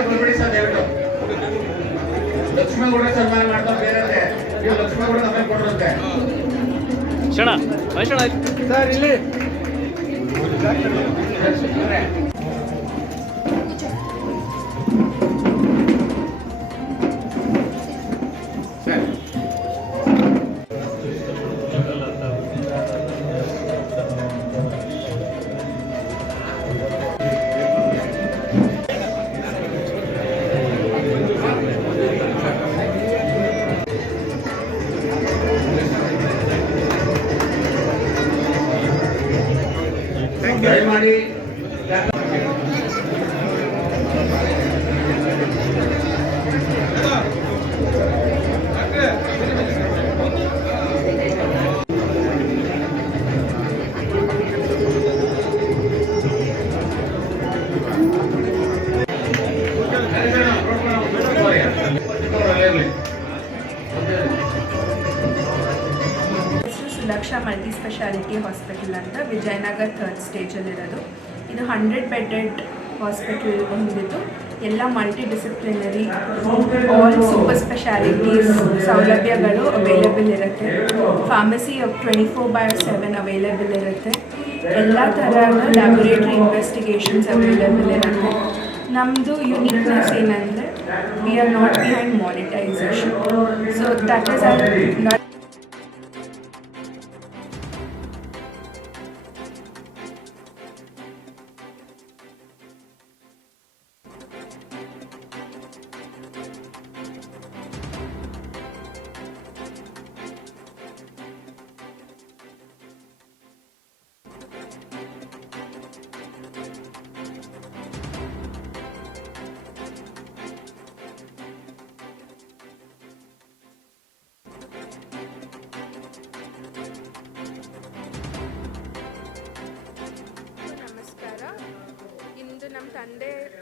ಯಾರು ಬರ್ಬೇಡಿ ಸರ್ ದಯವಿಟ್ಟು. ಲಕ್ಷ್ಮಣಗೌಡ ಸನ್ಮಾನ ಮಾಡ್ತಾರೆ ಬೇರೆ ನೀವು ಲಕ್ಷ್ಮಣಗೌಡ ನಮಗೆ ಕೊಡ್ರಂತೆ. ಶಣ ಶಣ ಸರ್ ಇಲ್ಲಿ. ಅಂತ ವಿಜಯನಗರ್ ಥರ್ಡ್ ಸ್ಟೇಜಲ್ಲಿರೋದು ಇದು ಹಂಡ್ರೆಡ್ ಬೆಡೆಡ್ ಹಾಸ್ಪಿಟಲ್ ಹೊಂದಿದ್ದು. ಎಲ್ಲ multi disciplinary all super specialities ಸೌಲಭ್ಯಗಳು ಅವೈಲೇಬಲ್ ಇರುತ್ತೆ. Pharmacy twenty four by seven available ಇರುತ್ತೆ. ಎಲ್ಲ ಥರದ ಲ್ಯಾಬೊರೇಟ್ರಿ ಇನ್ವೆಸ್ಟಿಗೇಷನ್ಸ್ ಅವೈಲೇಬಲ್ ಇರುತ್ತೆ. ನಮ್ಮದು ಯುನಿಕ್ನೆಸ್ ಏನಂದರೆ we are not behind monetisation so that is our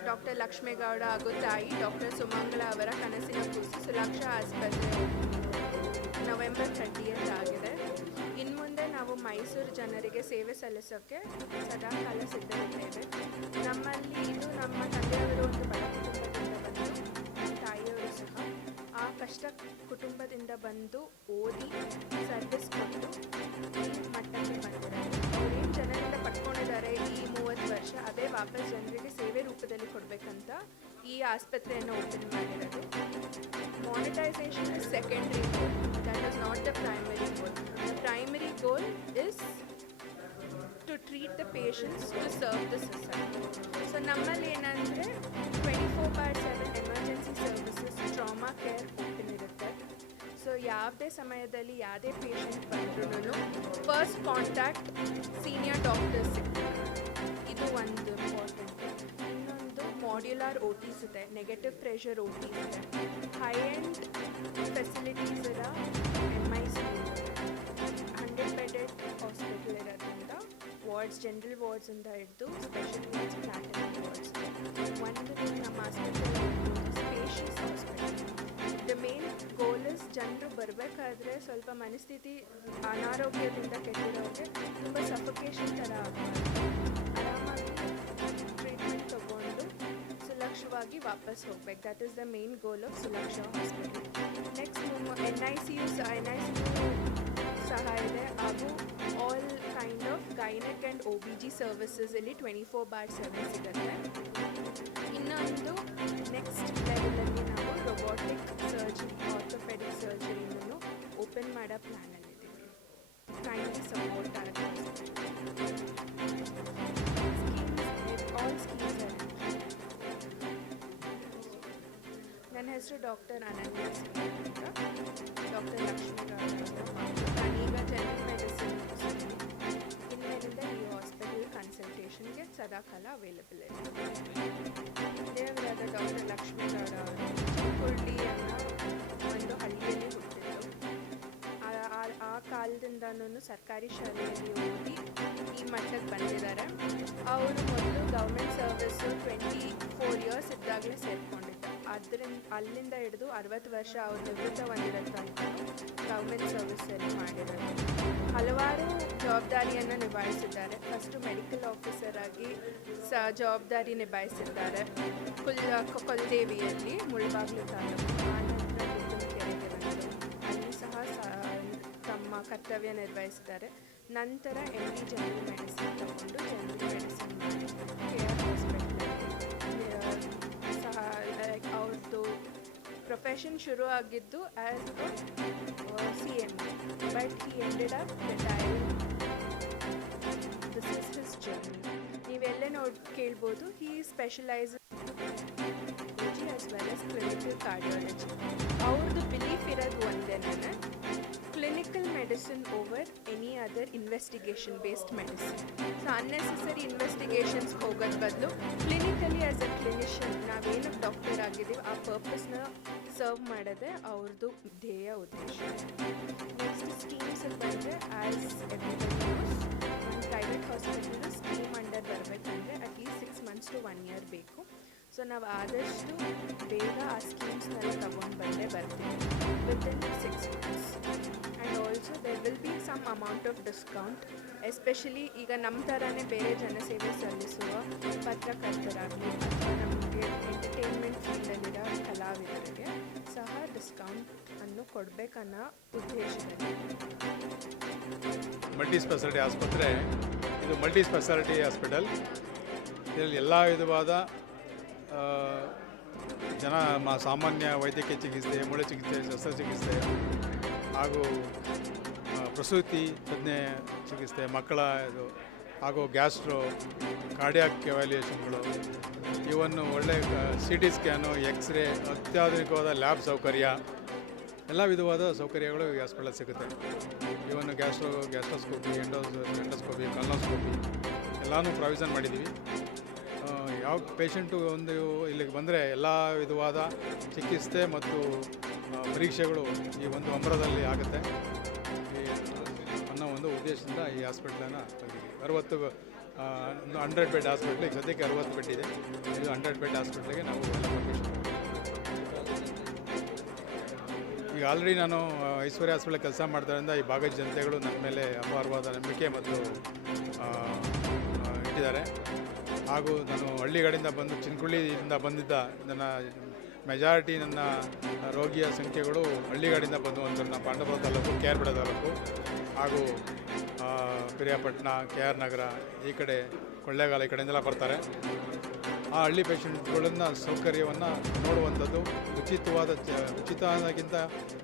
doctor Lakshmegowda ಹಾಗೂ ತಾಯಿ ಡಾಕ್ಟರ್ ಸುಮಂಗಳ ಅವರ ಕನಸಿನ ಕೂಸು ಆಸ್ಪತ್ರೆ ನವೆಂಬರ್ ಥರ್ಟಿಯತ್ ಆಗಿದೆ. ಇನ್ನು ಮುಂದೆ ನಾವು ಮೈಸೂರು ಜನರಿಗೆ ಸೇವೆ ಸಲ್ಲಿಸೋಕ್ಕೆ ಸದಾಕಾಲ ಸಿದ್ಧರಿದ್ದೇವೆ. ನಮ್ಮಲ್ಲಿ ಇದು ನಮ್ಮ ತಂದೆಯವರು ಒಂದು ಬಡ ಕುಟುಂಬದಿಂದ ಬಂದು ತಾಯಿಯವರು ಸಹ ಆ ಕಷ್ಟ ಕುಟುಂಬದಿಂದ ಬಂದು ಓದಿ ಸರ್ವಿಸ್ ಕೊಟ್ಟು ಮಟ್ಟಕ್ಕೆ ಬಂದಿದ್ದಾರೆ. ವಾಪಸ್ ಜನರಿಗೆ ಸೇವೆ ರೂಪದಲ್ಲಿ ಕೊಡಬೇಕಂತ ಈ ಆಸ್ಪತ್ರೆಯನ್ನು ಓಪನ್ ಮಾಡಿರೋದು. Monetisation is secondary goal that is not the primary goal primary goal is to treat the patients to serve the society so ನಮ್ಮಲ್ಲಿ ಏನಂದರೆ twenty four by seven emergency services trauma care open ಇರುತ್ತೆ. So ಯಾವುದೇ ಸಮಯದಲ್ಲಿ ಯಾವುದೇ patient ಬಂದ್ರೂ first contact senior doctors ಇದು ಒಂದು important ಇನ್ನೊಂದು ಮಾಡ್ಯುಲರ್ ಓ ಟಿಸ್ ಇದೆ negative pressure O T high end facilities ಇದೆ M I C hundred bedded hospital ಇರೋದ್ರಿಂದ ವಾರ್ಡ್ಸ್ ಜನರಲ್ ವಾರ್ಡ್ಸಿಂದ ಹಿಡಿದು ಸ್ಪೆಷಲ್ ವಾರ್ಡ್ಸ್ ಪ್ಲಾಟಿನಮ್ ವಾರ್ಡ್ಸ್ ಒಂದು ನಮ್ಮ ಆಸ್ಪತ್ರೆ spacious hospital the main goal is ಜನರು ಬರಬೇಕಾದ್ರೆ ಸ್ವಲ್ಪ ಮನಸ್ಥಿತಿ ಅನಾರೋಗ್ಯದಿಂದ ಕೆಟ್ಟಿರೋರಿಗೆ ತುಂಬ ಸಫೊಕೇಶನ್ ಥರ ಆಗಬಾರ್ದು ಸುಲಕ್ಷವಾಗಿ ವಾಪಸ್ ಹೋಗ್ಬೇಕು. That is the main goal of Sulaksha hospital next N I C U N I C U ಸಹ ಇದೆ ಹಾಗೂ all kind of gynaec and O B G services ಇಲ್ಲಿ ಟ್ವೆಂಟಿ ಫೋರ್ ಬಾರ್ ಸರ್ವಿಸ್ ಸಿಗುತ್ತೆ ಇನ್ನೊಂದು ನೆಕ್ಸ್ಟ್ ಲೆವೆಲಲ್ಲಿ ನಾವು robotic surgery orthopaedic ಸರ್ಜರಿನೂ open ಮಾಡೋ ಪ್ಲ್ಯಾನಲ್ಲಿದ್ದೀವಿ ಕೈಂಡ್ಲಿ ಸಪೋರ್ಟ್ ಆಗುತ್ತೆ. ಡಾಕ್ಟರ್ ಅನನ್ಯ ಅಂತ ಡಾಕ್ಟರ್ ಲಕ್ಷ್ಮೀರಾವ್ ನಾನೀಗ ಜನರಲ್ ಮೆಡಿಸಿನ್ ಇನ್ಮೇಲಿಂದ ಈ ಹಾಸ್ಪಿಟಲ್ ಕನ್ಸಲ್ಟೇಷನ್ಗೆ ಸದಾಕಾಲ ಅವೈಲೇಬಲ್ ಇದೆ ದೇವರಾದ ಡಾಕ್ಟರ್ ಲಕ್ಷ್ಮೀರಾವ್ ಅವರು ಚಿಕ್ಕುಳ್ಳಿ ಒಂದು ಹಳ್ಳಿಯಲ್ಲಿ ಹುಟ್ಟಿದ್ದು ಆ- ಕಾಲದಿಂದನೂ ಸರ್ಕಾರಿ ಶಾಲೆಯಲ್ಲಿ ಓದಿ ಈ ಮಟ್ಟಕ್ಕೆ ಬಂದಿದ್ದಾರೆ ಅವರು ಮೊದಲು government service twenty four years ಇದ್ದಾಗಲೇ ಸೇರಿಕೊಂಡಿದ್ದ ಅದರಿಂದ ಅಲ್ಲಿಂದ ಹಿಡಿದು ಅರವತ್ತು ವರ್ಷ ಅವ್ರ ನಿವೃತ್ತ ಹೊಂದಿರತಕ್ಕಂಥ ಗೌರ್ಮೆಂಟ್ ಸರ್ವಿಸಲ್ಲಿ ಮಾಡಿರೋದು ಹಲವಾರು ಜವಾಬ್ದಾರಿಯನ್ನು ನಿಭಾಯಿಸಿದ್ದಾರೆ. ಫಸ್ಟು ಮೆಡಿಕಲ್ ಆಫೀಸರ್ ಆಗಿ ಸ ಜವಾಬ್ದಾರಿ ನಿಭಾಯಿಸಿದ್ದಾರೆ. ಕುಲ್ ಕೊಲ್ದೇವಿಯಲ್ಲಿ, ಮುಳ್ಬಾಗ್ಲು ತಾಲೂಕು. ಅಲ್ಲಿ ಸಹ ತಮ್ಮ ಕರ್ತವ್ಯ ನಿರ್ವಹಿಸಿದ್ದಾರೆ. ನಂತರ ಎಣ್ಣೆ ಜನರಲ್ ಮೆಡಿಸಿನ್ ತಗೊಂಡು ಜನರಲ್ ಮೆಡಿಸಿನ್ ಕೇರ್ ಸಹ ಲೈಕ್ ಅವ್ರದ್ದು ಪ್ರೊಫೆಷನ್ ಶುರು ಆಗಿದ್ದು as C M but he ended up this is his journey ನೀವೆಲ್ಲೇ ನೋಡಿ, ಕೇಳ್ಬೋದು. He specialise as well as clinical cardiology ಅವ್ರದ್ದು ಬಿಲೀಫ್ ಇರೋದು ಒಂದೇನೇ clinical medicine over any other investigation based medicine so unnecessary ಇನ್ವೆಸ್ಟಿಗೇಷನ್ಸ್ಗೆ ಹೋಗೋದ್ ಬದಲು clinically as a clinician ನಾವೇನು doctor ಆಗಿದ್ದೀವಿ, ಆ ಪರ್ಪಸ್ನ ಸರ್ವ್ ಮಾಡೋದೇ ಅವ್ರದ್ದು ಧ್ಯೇಯ ಉದ್ದೇಶ. ನೆಕ್ಸ್ಟ್ ಸ್ಕೀಮ್ಸಿಗೆ ಬಂದರೆ ನೋಸ್ ಪ್ರೈವೇಟ್ ಹಾಸ್ಪಿಟಲ್ ಸ್ಕೀಮ್ ಅಂಡರ್ ಬರಬೇಕಂದ್ರೆ at least six months to one year ಬೇಕು. ಸೊ ನಾವು ಆದಷ್ಟು ಬೇಗ ಆ ಸ್ಕೀಮ್ಸ್ನೆಲ್ಲ ತಗೊಂಡು ಬಂದೇ ಬರ್ತೀವಿ in six months and also there will be some amount of discount especially ಈಗ ನಮ್ಮ ಥರನೇ ಬೇರೆ ಜನಸೇವೆ ಸಲ್ಲಿಸುವ ಪತ್ರಕರ್ತರಾಗಲಿ, ನಮಗೆ ಎಂಟರ್ಟೈನ್ಮೆಂಟ್ ಫೀಲ್ಡಲ್ಲಿರೋ ಕಲಾವಿದರಿಗೆ ಸಹ ಡಿಸ್ಕೌಂಟ್ ಅನ್ನು ಕೊಡಬೇಕನ್ನೋ ಉದ್ದೇಶದಲ್ಲಿ. ಮಲ್ಟಿ ಸ್ಪೆಷಾಲಿಟಿ ಆಸ್ಪತ್ರೆ, ಇದು ಮಲ್ಟಿ ಸ್ಪೆಷಾಲಿಟಿ ಹಾಸ್ಪಿಟಲ್ ಇದರಲ್ಲಿ ಎಲ್ಲ ವಿಧವಾದ ಜನ ಮ- ಸಾಮಾನ್ಯ ವೈದ್ಯಕೀಯ ಚಿಕಿತ್ಸೆ, ಮೂಳೆ ಚಿಕಿತ್ಸೆ, ಶಸ್ತ್ರಚಿಕಿತ್ಸೆ ಹಾಗೂ ಪ್ರಸೂತಿ ತಜ್ಞೆ ಚಿಕಿತ್ಸೆ, ಮಕ್ಕಳ ಇದು ಹಾಗೂ ಗ್ಯಾಸ್ಟ್ರೋ, ಕಾರ್ಡಿಯಾಕ್ ಎವ್ಯಾಲ್ಯೂಯೇಷನ್ಗಳು ಇವನ್ನು ಒಳ್ಳೆ C T scan, X ray ಅತ್ಯಾಧುನಿಕವಾದ lab ಸೌಕರ್ಯ ಎಲ್ಲ ವಿಧವಾದ ಸೌಕರ್ಯಗಳು ಈ ಹಾಸ್ಪಿಟಲ್ ಸಿಗುತ್ತೆ. ಇವನ್ನು gastro, gastroscopy, endos, endoscopy, colonoscopy ಎಲ್ಲನೂ ಪ್ರಾವಿಷನ್ ಮಾಡಿದ್ದೀವಿ. ಯಾವ ಪೇಷಂಟು ಒಂದು ಇಲ್ಲಿಗೆ ಬಂದರೆ ಎಲ್ಲ ವಿಧವಾದ ಚಿಕಿತ್ಸೆ ಮತ್ತು ಪರೀಕ್ಷೆಗಳು ಈ ಒಂದು ಅಂಬರದಲ್ಲಿ ಆಗುತ್ತೆ. ಅನ್ನೋ ಒಂದು ಉದ್ದೇಶದಿಂದ ಈ ಹಾಸ್ಪಿಟ್ಲನ್ನು ತಂದಿದ್ದೀವಿ. ಅರವತ್ತು ಒಂದು ಹಂಡ್ರೆಡ್ ಬೆಡ್ ಹಾಸ್ಪಿಟ್ಲ್ ಈಗ ಸದ್ಯಕ್ಕೆ ಅರವತ್ತು ಬೆಡ್ ಇದೆ. ಇದು ಹಂಡ್ರೆಡ್ ಬೆಡ್ ಹಾಸ್ಪಿಟ್ಲಿಗೆ ನಾವು ಈಗ ಆಲ್ರೆಡಿ ನಾನು ಐಶ್ವರ್ಯ ಹಾಸ್ಪಿಟ್ಲಿಗೆ ಕೆಲಸ ಮಾಡ್ತಾರಿಂದ ಈ ಭಾಗದ ಜನತೆಗಳು ನನ್ನ ಮೇಲೆ ಅಪಾರವಾದ ನಂಬಿಕೆ ಮತ್ತು ಇಟ್ಟಿದ್ದಾರೆ. ಹಾಗೂ ನಾನು ಹಳ್ಳಿಗಳಿಂದ ಬಂದು, ಚಿನ್ಕುಳ್ಳಿಯಿಂದ ಬಂದಿದ್ದ ನನ್ನ ಮೆಜಾರಿಟಿ ನನ್ನ ರೋಗಿಯ ಸಂಖ್ಯೆಗಳು ಹಳ್ಳಿಗಳಿಂದ ಬಂದುವಂಥವ್ರು ನಮ್ಮ ಪಾಂಡವಪುರ ತಾಲೂಕು, ಕೆ ಆರ್ ಬಿಡ ತಾಲೂಕು ಹಾಗೂ ಪಿರಿಯಾಪಟ್ಟಣ ಕೆ ಆರ್ ನಗರ ಈ ಕಡೆ ಕೊಳ್ಳೇಗಾಲ ಈ ಕಡೆಯಿಂದೆಲ್ಲ ಬರ್ತಾರೆ. ಆ ಹಳ್ಳಿ ಪೇಷಂಟ್ಗಳನ್ನು ಸೌಕರ್ಯವನ್ನು ನೋಡುವಂಥದ್ದು ಉಚಿತವಾದ ಚ- ಉಚಿತ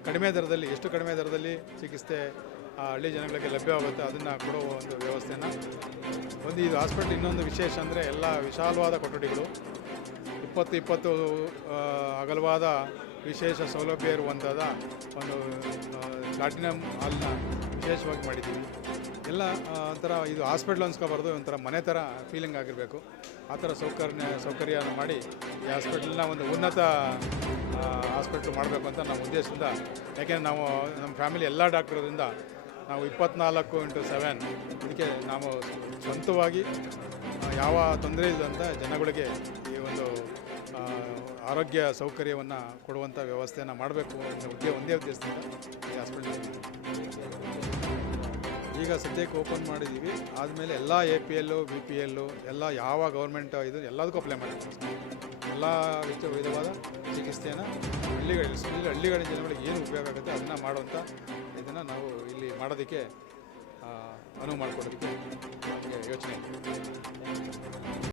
ಕಡಿಮೆ ದರದಲ್ಲಿ, ಎಷ್ಟು ಕಡಿಮೆ ದರದಲ್ಲಿ ಚಿಕಿತ್ಸೆ ಆ ಹಳ್ಳಿ ಜನಗಳಿಗೆ ಲಭ್ಯವಾಗುತ್ತೆ, ಅದನ್ನು ಕೊಡುವ ಒಂದು ವ್ಯವಸ್ಥೆನ. ಒಂದು ಇದು ಹಾಸ್ಪಿಟ್ಲ್ ಇನ್ನೊಂದು ವಿಶೇಷ ಅಂದರೆ ಎಲ್ಲ ವಿಶಾಲವಾದ ಕೊಠಡಿಗಳು. ಇಪ್ಪತ್ತು ಇಪ್ಪತ್ತು ಅಗಲವಾದ ವಿಶೇಷ ಸೌಲಭ್ಯ ಇರುವಂಥದ ಒಂದು ಪ್ಲಾಟಿನಮ್ ಹಾಲ್ನ ವಿಶೇಷವಾಗಿ ಮಾಡಿದ್ದೀವಿ. ಎಲ್ಲ ಒಂಥರ ಇದು ಹಾಸ್ಪಿಟ್ಲ್ ಅನ್ಸ್ಕೋಬಾರ್ದು, ಒಂಥರ ಮನೆ ಥರ ಫೀಲಿಂಗ್ ಆಗಿರಬೇಕು. ಆ ಥರ ಸೌಕರ್ಯ ಸೌಕರ್ಯ ಮಾಡಿ ಈ ಹಾಸ್ಪಿಟ್ಲನ್ನ ಒಂದು ಉನ್ನತ ಹಾಸ್ಪಿಟ್ಲ್ ಮಾಡಬೇಕು ಅಂತ ನಮ್ಮ ಉದ್ದೇಶದಿಂದ. ಯಾಕೆಂದರೆ ನಾವು ನಮ್ಮ ಫ್ಯಾಮಿಲಿ ಎಲ್ಲ ಡಾಕ್ಟರ್ದಿಂದ ನಾವು ಇಪ್ಪತ್ನಾಲ್ಕು ಇಂಟು ಸೆವೆನ್. ಇದಕ್ಕೆ ನಾವು ಸ್ವಂತವಾಗಿ ಯಾವ ತೊಂದರೆ ಇಲ್ಲದಂಥ ಜನಗಳಿಗೆ ಈ ಒಂದು ಆರೋಗ್ಯ ಸೌಕರ್ಯವನ್ನು ಕೊಡುವಂಥ ವ್ಯವಸ್ಥೆಯನ್ನು ಮಾಡಬೇಕು ಅನ್ನೋ ಒಂದೇ ಒಂದೇ ಉದ್ದೇಶದಿಂದ ಈ ಹಾಸ್ಪಿಟಲ್ ಈಗ ಸದ್ಯಕ್ಕೆ ಓಪನ್ ಮಾಡಿದ್ದೀವಿ. ಆದಮೇಲೆ ಎಲ್ಲ ಎ ಪಿ ಎಲ್ಲು ಬಿ ಪಿ ಎಲ್ಲು ಎಲ್ಲ ಯಾವ ಗೌರ್ಮೆಂಟ್ ಇದು ಎಲ್ಲದಕ್ಕೂ ಅಪ್ಲೈ ಮಾಡಿದ್ದೀವಿ. ಎಲ್ಲ ವಿಧ ವಿಧವಾದ ಚಿಕಿತ್ಸೆಯನ್ನು ಹಳ್ಳಿಗಳಲ್ಲಿ ಹಳ್ಳಿಗಳ ಜನಗಳಿಗೆ ಏನು ಉಪಯೋಗ ಆಗುತ್ತೆ ಅದನ್ನು ಮಾಡುವಂಥ ಇದನ್ನು ನಾವು ಮಾಡೋದಕ್ಕೆ ಅನುವು ಮಾಡಿಕೊಡೋದಕ್ಕೆ ಯೋಚನೆ